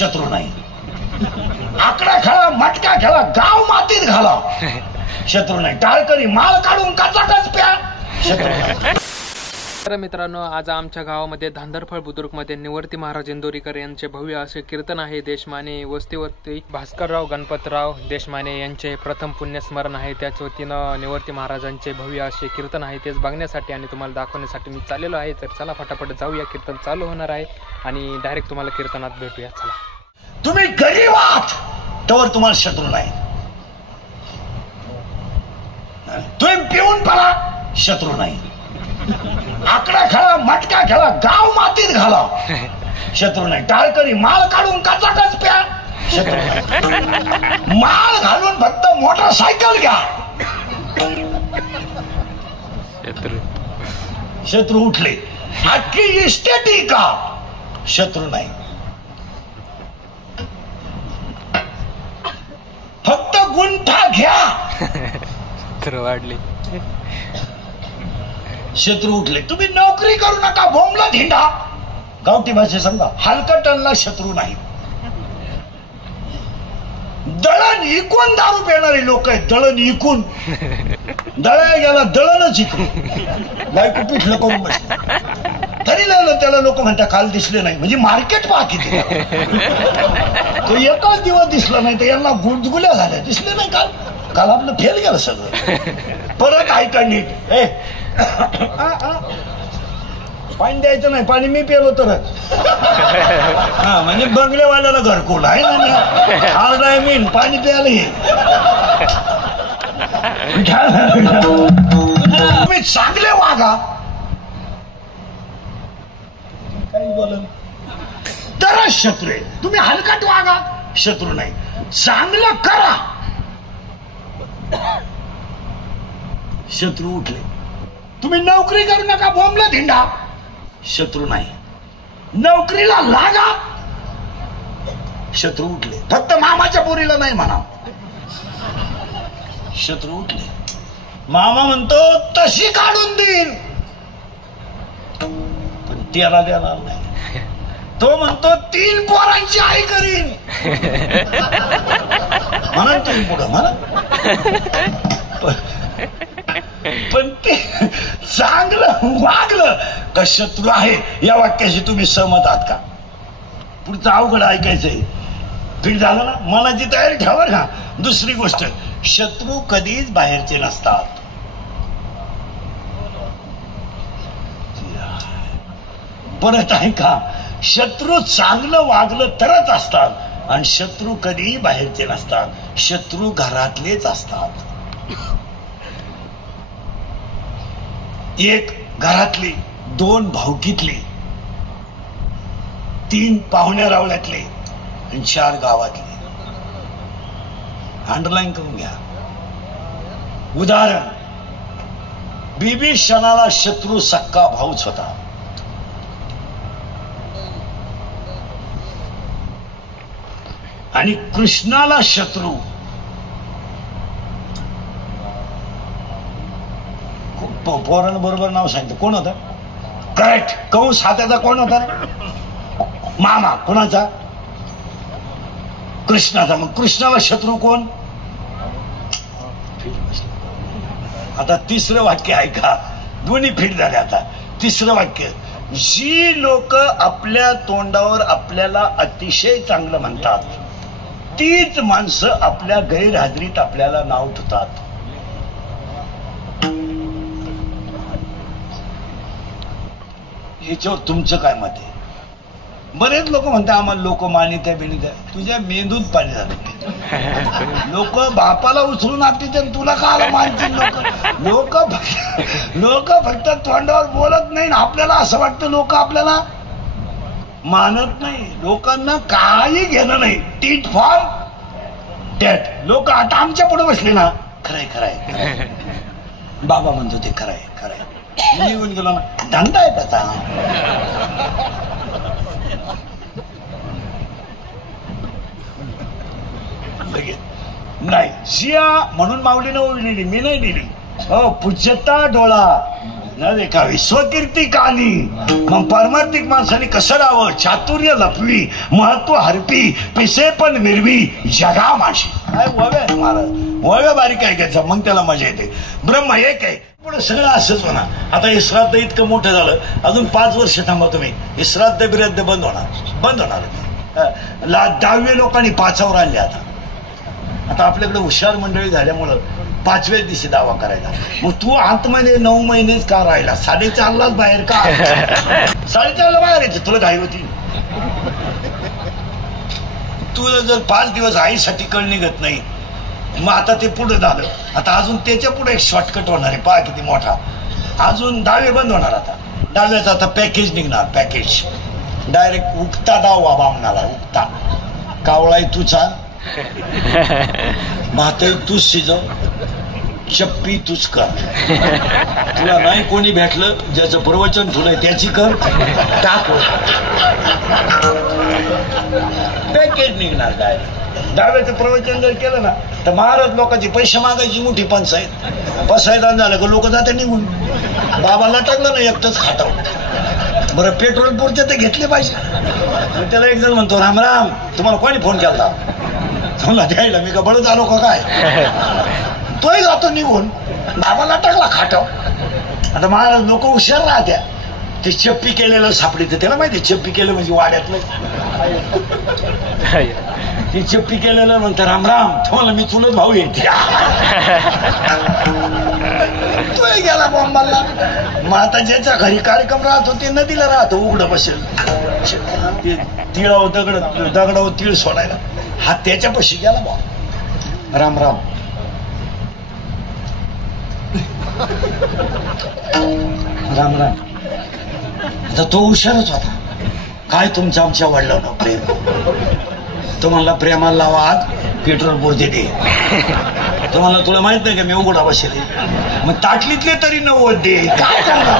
शत्रू नाही. आकडा खेळा, मटका खेळा, गाव मातीत घाला, शत्रू नाही. टाळकरी माल काढून कचाकच प्या, शत्रू नाही. तर मित्रांनो, आज आमच्या गावामध्ये धांदरफळ बुद्रुकमध्ये निवर्ती महाराज इंदोरीकर यांचे भव्य असे कीर्तन आहे. देशमाने वस्तीवरती भास्करराव गणपतराव देशमाने यांचे प्रथम पुण्यस्मरण आहे. त्याच वतीनं निवर्ती महाराजांचे भव्य असे कीर्तन आहे. तेच बघण्यासाठी आणि तुम्हाला दाखवण्यासाठी मी चाललेलो आहे. तर चला फटाफट जाऊया, कीर्तन चालू होणार आहे आणि डायरेक्ट तुम्हाला कीर्तनात भेटूया. चला. तुम्ही गरीब आहात तर तुम्हाला शत्रू नाही. तुम्ही पिऊन पडा, शत्रू नाही. आकडा खेळा, मटका खेळा, गाव मातीत घाला, शत्रू नाही. टाळकरी माल काढून कचाकच प्या, शत्रू नाही. माल घालून फक्त मोटरसायकल घ्या, शत्रू उठले. अख्खी इस्टेटी का, शत्रू नाही. फक्त गुंठा घ्या, तर वाढले, शत्रू उठले. तुम्ही नोकरी करू नका, बोंबला धिंडा. गावठी भाषे समजा, हलकटनला शत्रू नाही. दळण इकून दारू पिणारे लोक आहेत. दळण इकून, दळ्या गेला दळणच इकून, बायको पिठलं करून बसले तरी लागलं. त्याला लोक म्हणतात काल दिसले नाही, म्हणजे मार्केट पहा किती. तो एकाच दिवस दिसला नाही तर यांना गुदगुल्या झाल्या. दिसले नाही काल, काल आपलं फेल गेलं सगळं. परत ऐका नीट, पाणी द्यायचं नाही, पाणी मी पेलो तरच. हा, म्हणजे बंगलेवाल्याला घरकुल आहे ना, आज नाही मीन पाणी प्यायला ये. तुम्ही चांगले वागा, काही बोल तरच शत्रू आहे. तुम्ही हलकट वागा, शत्रू नाही. चांगलं करा, शत्रू उठले. तुम्ही नोकरी करू नका, बोंबला धिंडा, शत्रू नाही. नोकरीला लागा, शत्रू उठले. फक्त मामाच्या पोरीला नाही म्हणा, शत्रू उठले. मामा म्हणतो तशी काढून देईन, पण त्याला देणार नाही. तो म्हणतो 3 पोरांची आई करीन, म्हणा तुम्ही पुढं म्हणा. पण ते चांगलं वागलं का शत्रू आहे, या वाक्याशी तुम्ही सहमत आहात का? पुढचं अवघड ऐकायचंय. ठीक झालं ना, मनाची तयारी ठेवा का. दुसरी गोष्ट, शत्रू कधीच बाहेरचे नसतात. परत ऐका, शत्रू चांगलं वागलं तरच असतात आणि शत्रू कधीही बाहेरचे नसतात. शत्रू घरातलेच असतात. एक घरातली, 2 भावकीतली, 3 पाहुण्या रावल्यातले आणि 4 गावातले. अंडरलाईन करून घ्या. उदाहरण, बिभीषणाला शत्रू सक्का भाऊच होता. आणि कृष्णाला शत्रू पोरानं बरोबर नाव सांगितलं. कोण होतं? करेक्ट. कंस हाताचा कोण होता? मामा. कोणाचा? कृष्णाचा. मग कृष्णाला शत्रू कोण? आता तिसरं वाक्य ऐका, दोन्ही फिट झाले. आता तिसरं वाक्य, जी लोक आपल्या तोंडावर आपल्याला अतिशय चांगलं म्हणतात तीच माणसं आपल्या गैरहजेरीत आपल्याला नाव ठेवतात. याच्यावर तुमचं काय मत आहे? बरेच लोक म्हणतात आम्हाला लोक मानित आहे बिनित आहे. तुझ्या मेंदूत पाणी झालं. लोक बापाला उचलून आपली, तुला का आला मानतील लोक. लोक फक्त तोंडावर बोलत नाही, आपल्याला असं वाटतं लोक आपल्याला मानत नाही. लोकांना काही घेणं नाही. Tit for tat. लोक आता आमच्या पुढे बसले ना, खरंय खरंय बाबा म्हणतो ते खरंय खरंय. मी येऊन गेलो ना, धंदा आहे त्याचा. नाही शिया म्हणून माऊलीने ओळखलेली, मी नाही दिली. हो पूज्यता डोळा न रेखा विश्वकीर्ती कानी. मग पारमार्थिक माणसाने कसं राहावं? चातुर्य लपवी, महत्व हरपी, पिसे पण मिरवी, जगा माशी. काय वव्या महाराज, वव्या बारीक आहे घ्यायचा, मग त्याला मजा येते. ब्रह्म एक आहे, पुढे सगळं असंच होणार. आता हे श्राद्ध इतकं मोठं झालं, अजून 5 वर्ष थांबा तुम्ही, हे श्राद्ध बिराद्ध बंद होणार. 10वे लोकांनी 5वर आणले. आता आपल्याकडे हुशार मंडळी झाल्यामुळं 5व्या दिवशी दावा करायचा. मग तू आतमध्ये 9 महिनेच का राहिला? 4.5लाच बाहेर का? 4.5ला बाहेर यायचं, तुला घाई होती. तुला जर 5 दिवस आईसाठी कळ निघत नाही, मग आता ते पुढे झालं. आता अजून त्याच्या पुढे एक शॉर्टकट होणार आहे, पहा किती मोठा. अजून 10वे बंद होणार. आता 10व्याचं आता पॅकेज निघणार. पॅकेज डायरेक्ट उगता दाव बाबा म्हणाला. उगता कावळाई तू चाल, म्हाताई तूच शिजव, चप्पी तूच कर. तुला नाही कोणी भेटलं, ज्याचं प्रवचन तुला त्याची कर, टाक. पॅकेज निघणार डायरेक्ट. 10व्याचं प्रवचन जर केलं ना, तर महाराज लोकांचे पैसे मागायची मोठी पंचायत. पसायदान झालं का लोक जाते निघून. बाबाला टाकलं ना एकटंच खाटाव. बरं पेट्रोल पुरते ते घेतले पाहिजे. त्याला एक जण म्हणतो, राम राम, तुम्हाला कोणी फोन केला? तुला द्यायला मी का बळच आलो का काय? तोही जातो निघून, बाबाला टाकला खाटाव. आता महाराज लोक हुशार राहत्या, ते चप्पी केलेलं सापडीचं. त्याला माहिती चप्पी केलं म्हणजे वाड्यातलं. ते चप्पी केलेलं म्हणतं, राम राम, तुम्हाला मी चुलत भाऊ येते. तोही गेला बॉम्बाला. मग आता ज्याच्या घरी कार्यक्रम राहतो ते नदीला राहतो, उघडं बसेल. ते तिळावर दगडावर तीळ सोडायला, हा त्याच्यापाशी गेला बॉ. राम राम, राम राम. आता तो हुशारच होता. काय तुमच्या आमच्या वडिलांना प्रेम, तुम्हाला प्रेमाला लावा, आज पेट्रोल पुरते दे. तुम्हाला तुला माहित नाही का मी उघडा बसेल. मग ताटलीतले तरी 90 दे. काय करणार?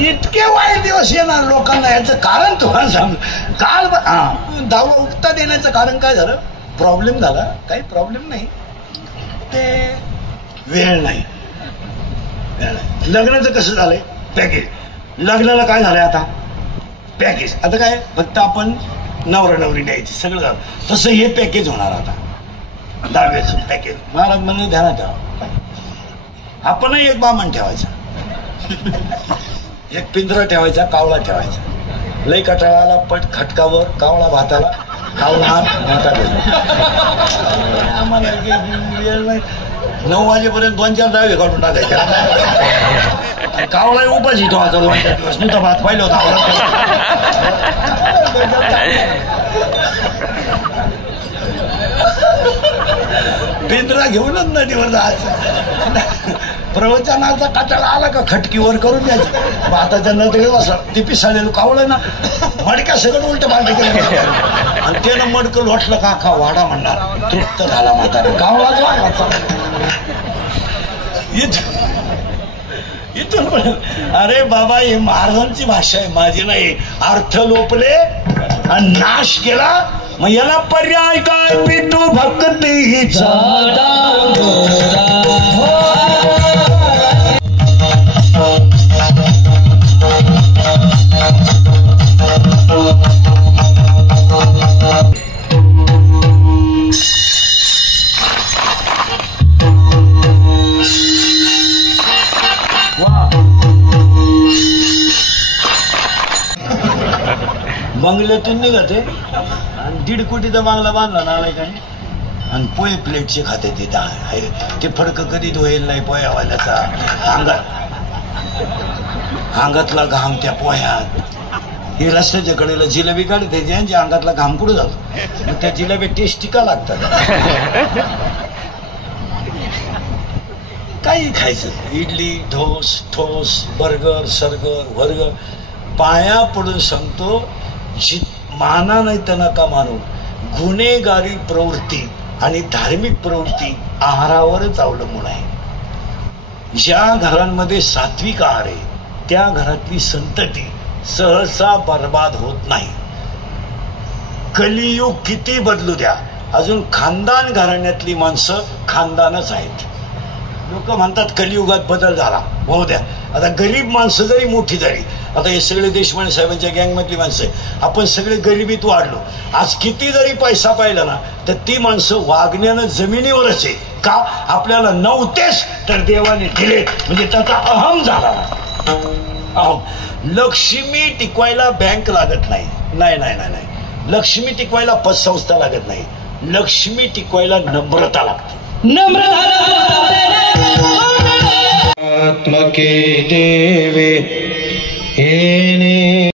इतके वाईट दिवस येणार लोकांना. याचं कारण तुम्हाला सांग. काल दावा उगता देण्याचं कारण काय झालं? प्रॉब्लेम झाला. काही प्रॉब्लेम नाही, ते वेळ नाही. लग्नाचं कसं झालंय? पॅकेज. लग्नाला काय झालंय आता? पॅकेज. आता काय फक्त आपण नवरा नवरी न्यायची, सगळं झालं. तसं हे पॅकेज होणार आता. 10व्याचं पॅकेज. महाराज म्हणले ध्यानात ठेवा, आपणही एक बामण ठेवायचा, एक पिंजरा ठेवायचा, कावळा ठेवायचा. लई कटाळाला पट खटकावर, कावळा भाताला, कावळा हात मोठा गेला. आम्हाला वेळ नाही. 9 वाजेपर्यंत 2-4 दावे काढून टाकायचे. कावळा उपाशी ठेवायचा 2-4 दिवस. नुसता भात पाहिलं होता. पिंजरा घेऊनच नदीवर जायचं. प्रवचनाचा काटाळा आला का खटकीवर करून द्यायचं. भाताच्या नदीवर बसला, ती पिसाळलेलं कावळं ना, मडक्या सगळं उलट पालट केलं. आणि त्यानं मडकं लोटलं का अख्खा वाडा म्हणणार तृप्त झाला म्हातारा. कावळाच वाढला. इथून पण अरे बाबा, ही महाराजांची भाषा आहे, माझी नाही. अर्थ लोपले आणि नाश केला, मग याला पर्याय काय? पितू भक्तीचा. बंगल्यातून निघते आणि 1.5 कोटीचा बांगला बांधला नालायकाने, आणि पोहे प्लेटचे खाते. ते फडकं कधी धुईल नाही पोह्यावाल्याचा. अंगातला घाम त्या पोह्यात. हे रस्त्याच्या कडेला जिलेबी काढते, ज्यांच्या अंगातला घाम कुठं जातो, मग त्या जिलेबी टेस्टी का लागतात? काही खायचं, इडली, ठोस, बर्गर, सर्गर, वर्गर. पाया पडून सांगतो, माना नाही तर नका मानू. गुन्हेगारी प्रवृत्ती आणि धार्मिक प्रवृत्ती आहारावरच अवलंबून आहे. ज्या घरांमध्ये सात्विक आहार आहे, त्या घरातली संतती सहसा बर्बाद होत नाही. कलियुग किती बदलू द्या, अजून खानदान घराण्यातली माणसं खानदानच आहेत. लोक म्हणतात कलियुगात बदल झाला, होऊ द्या. आता गरीब माणसं जरी मोठी झाली, आता हे सगळे देशपांडे साहेबांच्या गँगमधली माणसं, आपण सगळे गरिबीत वाढलो. आज किती जरी पैसा पाहिला ना, तर ती माणसं वागण्यानं जमिनीवरच आहे. का? आपल्याला नव्हतेच तर देवाने दिले, म्हणजे त्याचा अहम झाला. अहम. लक्ष्मी टिकवायला बँक लागत नाही. नाही नाही नाही नाही, लक्ष्मी टिकवायला पतसंस्था लागत नाही. लक्ष्मी टिकवायला नम्रता लागते. नम्रता